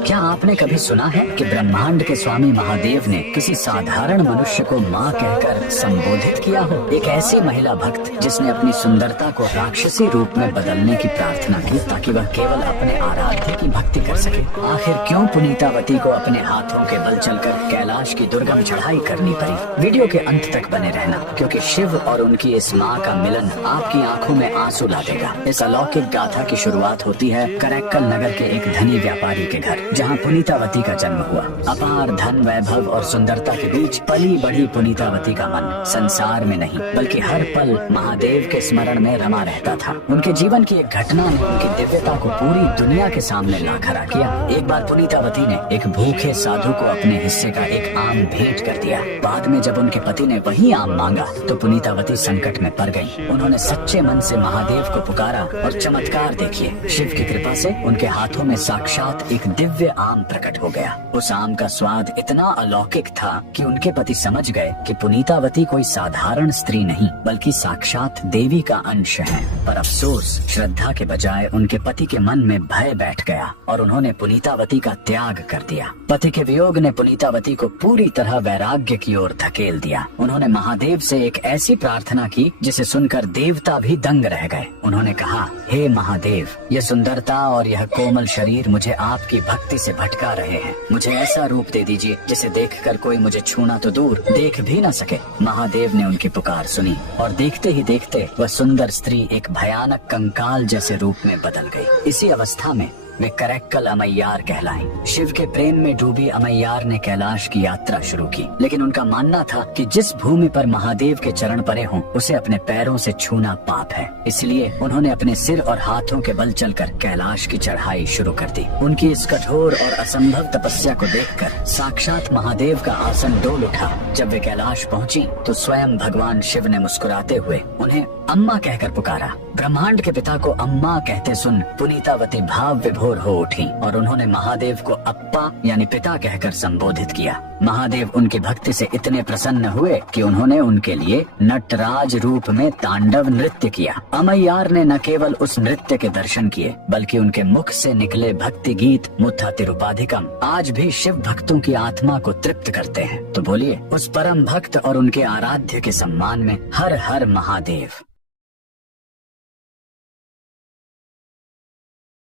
क्या आपने कभी सुना है कि ब्रह्मांड के स्वामी महादेव ने किसी साधारण मनुष्य को माँ कहकर संबोधित किया हो? एक ऐसी महिला भक्त जिसने अपनी सुंदरता को राक्षसी रूप में बदलने की प्रार्थना की ताकि वह केवल अपने आराध्य की भक्ति कर सके। आखिर क्यों पुनीतावती को अपने हाथों के बल चलकर कैलाश की दुर्गम चढ़ाई करनी पड़ी? वीडियो के अंत तक बने रहना, क्योंकि शिव और उनकी इस माँ का मिलन आपकी आंखों में आंसू ला देगा। इस अलौकिक गाथा की शुरुआत होती है करैक्कल नगर के एक धनी व्यापारी के घर, जहाँ पुनीतावती का जन्म हुआ। अपार धन, वैभव और सुंदरता के बीच पली बढ़ी पुनीतावती का मन संसार में नहीं बल्कि हर पल महादेव के स्मरण में रमा रहता था। उनके जीवन की एक घटना ने उनकी दिव्यता को पूरी दुनिया के सामने ला खड़ा किया। एक बार पुनीतावती ने एक भूखे साधु को अपने हिस्से का एक आम भेंट कर दिया। बाद में जब उनके पति ने वही आम मांगा तो पुनीतावती संकट में पड़ गई। उन्होंने सच्चे मन से महादेव को पुकारा और चमत्कार देखिए, शिव की कृपा से उनके हाथों में साक्षात एक दिव्य आम प्रकट हो गया। उस आम का स्वाद इतना अलौकिक था कि उनके पति समझ गए कि पुनीतावती कोई साधारण स्त्री नहीं बल्कि साक्षात देवी का अंश है। पर अफसोस, श्रद्धा के बजाय उनके पति के मन में भय बैठ गया और उन्होंने पुनीतावती का त्याग कर दिया। पति के वियोग ने पुनीतावती को पूरी तरह वैराग्य की ओर धकेल दिया। उन्होंने महादेव से एक ऐसी प्रार्थना की जिसे सुनकर देवता भी दंग रह गए। उन्होंने कहा, हे महादेव, यह सुंदरता और यह कोमल शरीर मुझे आपकी भक्ति से भटका रहे हैं। मुझे ऐसा रूप दे दीजिए जिसे देखकर कोई मुझे छूना तो दूर, देख भी न सके। महादेव ने उनकी पुकार सुनी और देखते ही देखते वह सुंदर स्त्री एक भयानक कंकाल जैसे रूप में बदल गई। इसी अवस्था में वे करैक्कल अमैयार कहलाई। शिव के प्रेम में डूबी अमैयार ने कैलाश की यात्रा शुरू की, लेकिन उनका मानना था कि जिस भूमि पर महादेव के चरण पड़े हों उसे अपने पैरों से छूना पाप है। इसलिए उन्होंने अपने सिर और हाथों के बल चलकर कैलाश की चढ़ाई शुरू कर दी। उनकी इस कठोर और असंभव तपस्या को देखकर साक्षात महादेव का आसन डोल उठा। जब वे कैलाश पहुंची तो स्वयं भगवान शिव ने मुस्कुराते हुए उन्हें अम्मा कहकर पुकारा। ब्रह्मांड के पिता को अम्मा कहते सुन पुनीतावती भाव विभोर हो उठी और उन्होंने महादेव को अप्पा यानी पिता कहकर संबोधित किया। महादेव उनकी भक्ति से इतने प्रसन्न हुए कि उन्होंने उनके लिए नटराज रूप में तांडव नृत्य किया। अमैयार ने न केवल उस नृत्य के दर्शन किए बल्कि उनके मुख से निकले भक्ति गीत मुत्था तिरुपाधिकम आज भी शिव भक्तों की आत्मा को तृप्त करते हैं। तो बोलिए, उस परम भक्त और उनके आराध्य के सम्मान में हर हर महादेव।